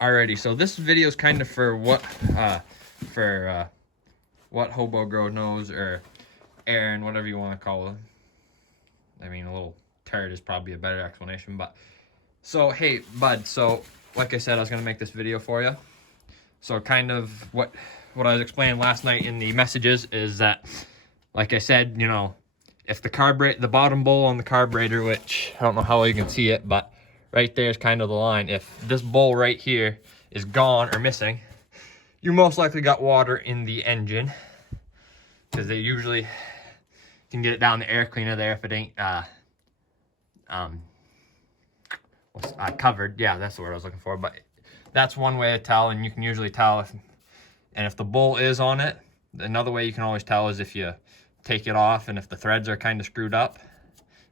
Alrighty, so this video is kind of for what hobo grow knows, or Aaron, whatever you want to call it. I mean, a little turd is probably a better explanation, but so hey, bud. So like I said, I was gonna make this video for you. So kind of what I was explaining last night in the messages is that, like I said, you know, if the bottom bowl on the carburetor, which I don't know how well you can see it, but right there is kind of the line. If this bowl right here is gone or missing, you most likely got water in the engine, because they usually can get it down the air cleaner there if it ain't covered. Yeah, that's the word I was looking for. But that's one way to tell, and you can usually tell if the bowl is on it. Another way you can always tell is if you take it off, and if the threads are kind of screwed up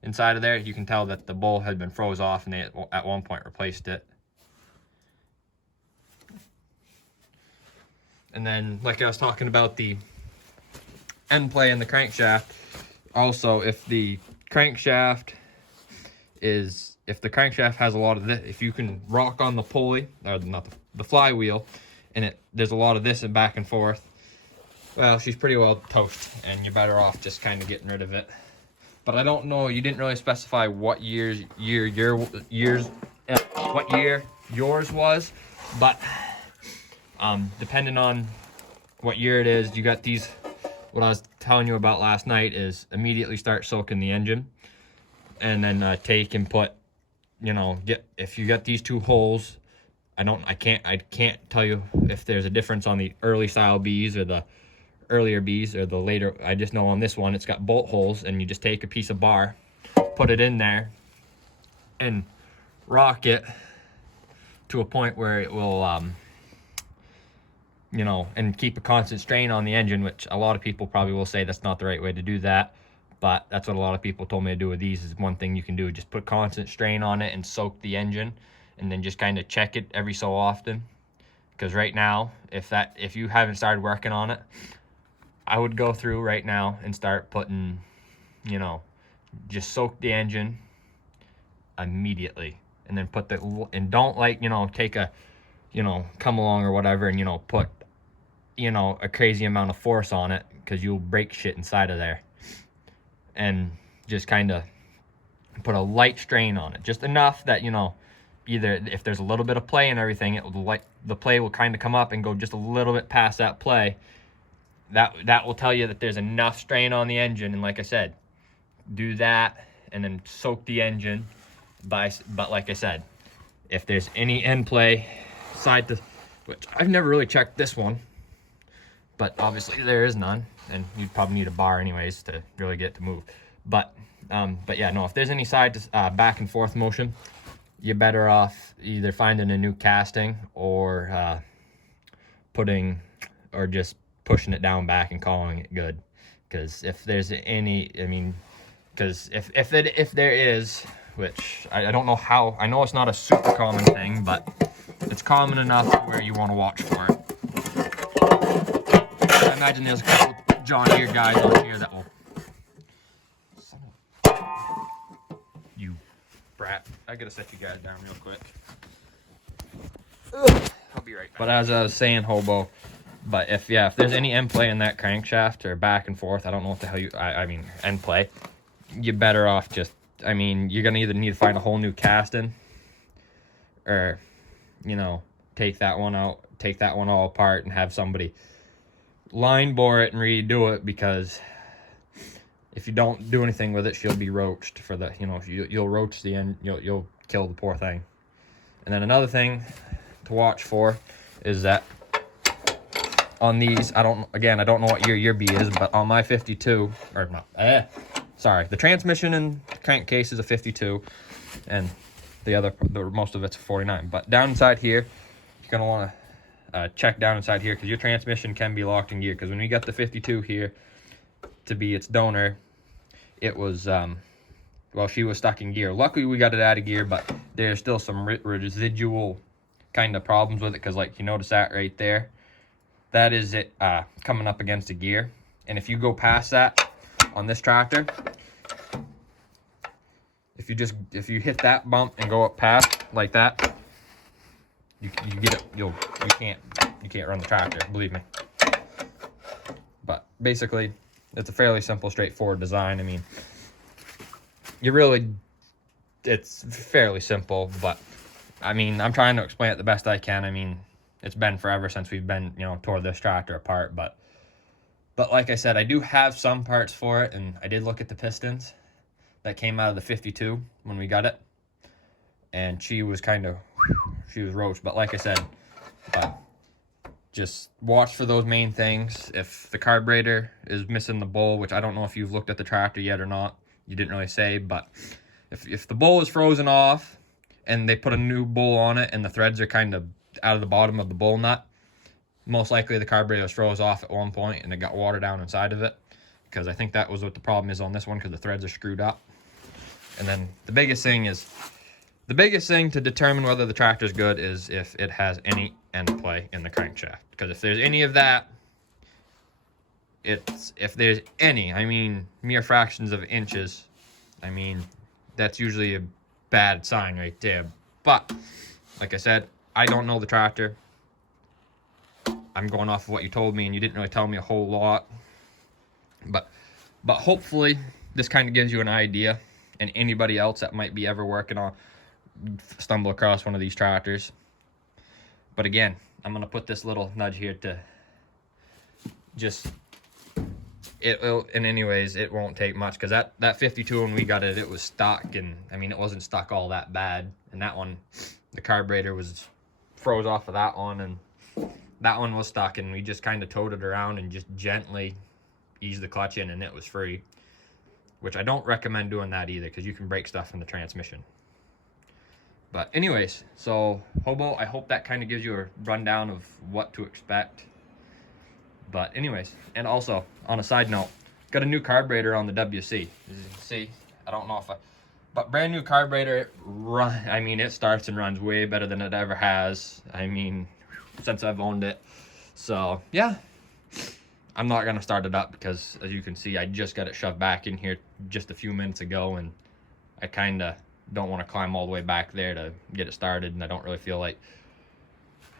inside of there, you can tell that the bowl had been froze off and they at one point replaced it. And then, like I was talking about the end play and the crankshaft, also if the crankshaft has a lot of this, if you can rock on the pulley, or not the flywheel, and there's a lot of this and back and forth, well, she's pretty well toast, and you're better off just kind of getting rid of it. But I don't know, you didn't really specify what year yours was, but depending on what year it is, you got these. What I was telling you about last night is immediately start soaking the engine, and then take and put, you know, if you got these two holes. I can't tell you if there's a difference on the early style Bs or the earlier Bs or the later. I just know on this one it's got bolt holes, and you just take a piece of bar, put it in there, and rock it to a point where it will you know, and keep a constant strain on the engine, which a lot of people probably will say that's not the right way to do that, but that's what a lot of people told me to do with these. Is one thing you can do, just put constant strain on it and soak the engine, and then just kind of check it every so often. Because right now, if you haven't started working on it, I would go through right now and start putting, you know, just soak the engine immediately, and then and don't, like, you know, take a, you know, come along or whatever, and, you know, put, you know, a crazy amount of force on it, because you'll break shit inside of there. And just kind of put a light strain on it, just enough that, you know, either if there's a little bit of play and everything, the play will kind of come up and go just a little bit past that play. That will tell you that there's enough strain on the engine. And like I said, do that and then soak the engine. But like I said, if there's any end play side to, which I've never really checked this one, but obviously there is none, and you'd probably need a bar anyways to really get it to move. But yeah, no, if there's any side to back and forth motion, you're better off either finding a new casting or just pushing it down back and calling it good. Because if there's any, I mean, because if there is, which I don't know how, I know it's not a super common thing, but it's common enough where you want to watch for it. I imagine there's a couple John Deere guys on here that will. You brat. I gotta set you guys down real quick. I'll be right back. But as I was saying, hobo, but if there's any end play in that crankshaft or back and forth, I don't know what the hell I mean end play, you're better off just, I mean, you're gonna either need to find a whole new casting, or, you know, take that one out, take that one all apart, and have somebody line bore it and redo it, because if you don't do anything with it, she'll be roached for the, you know, you'll roach the end, you'll kill the poor thing. And then another thing to watch for is that on these, I don't know what year your B is, but on my 52, or not, sorry, the transmission and crankcase is a 52, and the most of it's a 49. But down inside here, you're gonna want to check down inside here, because your transmission can be locked in gear. Because when we got the 52 here to be its donor, it was well, she was stuck in gear. Luckily we got it out of gear, but there's still some residual kind of problems with it, because like you notice that right there, that is it coming up against the gear. And if you go past that on this tractor, if you hit that bump and go up past like that, you get it, you can't run the tractor, believe me. But basically, it's a fairly simple, straightforward design. I mean, it's fairly simple, but I mean, I'm trying to explain it the best I can. I mean, it's been forever since we've been, tore this tractor apart, but like I said, I do have some parts for it, and I did look at the pistons that came out of the 52 when we got it, and she was roached. But like I said, just watch for those main things. If the carburetor is missing the bowl, which I don't know if you've looked at the tractor yet or not, you didn't really say, but if the bowl is frozen off and they put a new bowl on it and the threads are kind of out of the bottom of the bowl nut, most likely the carburetor was froze off at one point and it got water down inside of it, because I think that was what the problem is on this one, because the threads are screwed up. And then the biggest thing to determine whether the tractor is good is if it has any end play in the crankshaft. Because if there's any of that, if there's any, I mean mere fractions of inches, I mean that's usually a bad sign right there. But like I said, I don't know the tractor. I'm going off of what you told me, and you didn't really tell me a whole lot. But hopefully this kind of gives you an idea, and anybody else that might be ever working on, stumble across one of these tractors. But again, I'm going to put this little nudge here to just, and anyways, it won't take much, because that 52, when we got it, it was stuck, and I mean, it wasn't stuck all that bad. And that one, the carburetor was froze off of that one, and that one was stuck, and we just kind of towed it around and just gently eased the clutch in, and it was free. Which I don't recommend doing that either, because you can break stuff in the transmission. But anyways, so Hobo, I hope that kind of gives you a rundown of what to expect. But anyways, and also on a side note, got a new carburetor on the WC. As you can see, I don't know but brand new carburetor, it starts and runs way better than it ever has. I mean, since I've owned it. So yeah, I'm not gonna start it up, because as you can see, I just got it shoved back in here just a few minutes ago, and I kind of don't want to climb all the way back there to get it started, and I don't really feel like,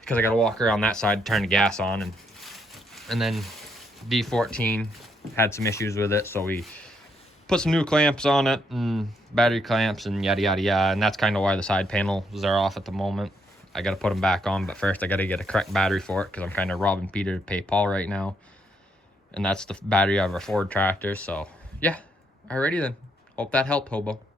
because I got to walk around that side, turn the gas on, and then D14 had some issues with it, so we put some new clamps on it, and battery clamps, and yada yada yada, and that's kind of why the side panels are off at the moment. I got to put them back on, but first I got to get a correct battery for it, because I'm kind of robbing Peter to pay Paul right now. And that's the battery of our Ford tractor. So yeah, alrighty then. Hope that helped, Hobo.